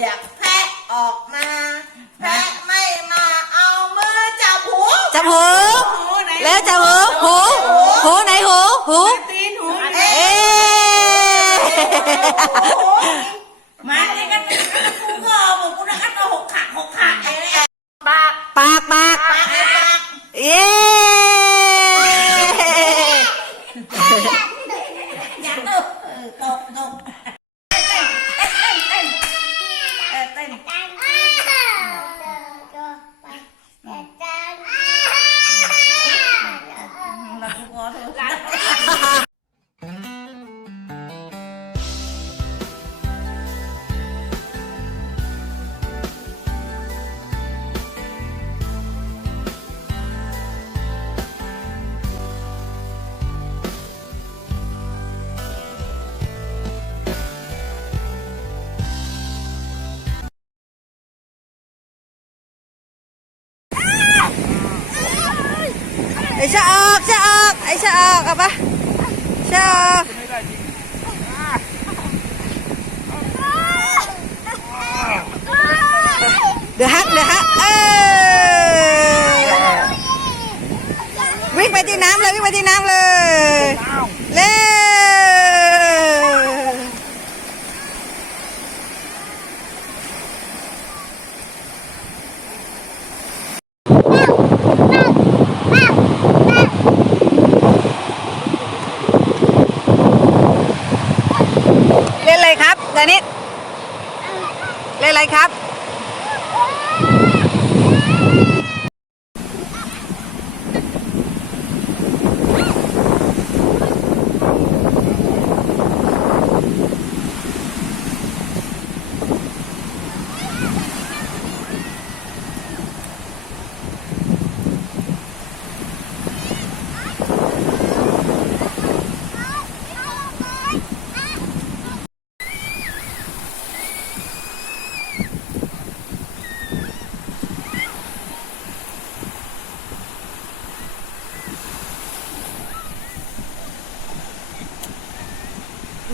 เรียกแพะออกมา แพะไม่มาเอามือจับหูจับหูหูไหนแล้วจับหูหูหูไหนหูหูตีนหูเอ๊ะมา ไอ้ชะออกชะออกไอ้ชะออกเอาปะชะออกเดือดฮักเดือดฮักเออวิ่งไปที่น้ำเลยวิ่งไปที่น้ำเลยเร็ว เล่นอะไรครับดา นิดเล่นอะไรครับ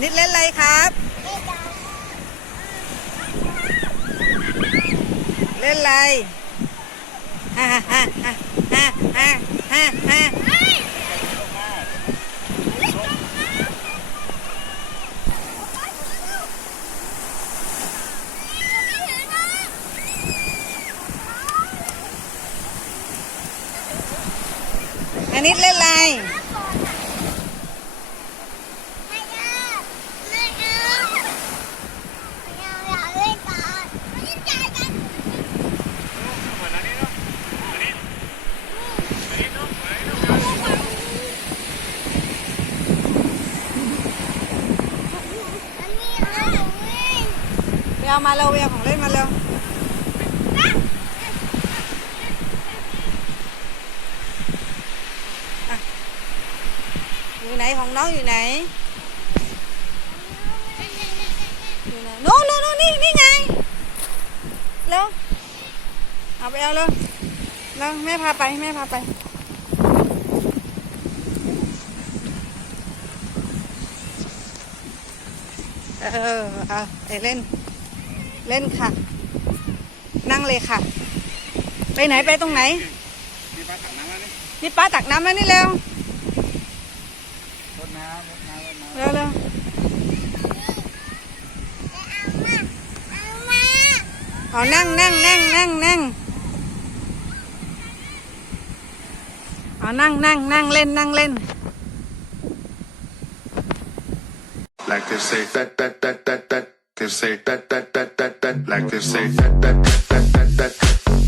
นิดเล่นอะไรครับ เล่นอะไรฮ่าฮ่าฮ่าฮ่าฮ่าฮ่าฮ่าอันนี้เล่นอะไร เอามาเร็วเอาของเล่นมาเร็วอยู่ไหนของน้องอยู่ไหน อยู่ไหนโน่นโน่นโน่นนี่นี่ไงเร็วเอาไปเอาเร็วเร็วแม่พาไปแม่พาไปเออเอาไปเล่น เล่นค่ะ นั่งเลยค่ะ ไปไหนไปตรงไหน นี่ป้าตักน้ำแล้วนี่เร็วเร็วเร็วเอานั่งนั่งนั่งนั่งนั่งเอานั่งนั่งนั่งเล่นนั่งเล่น Like to say that that that that that they say that that that that that like they say that that that that that that.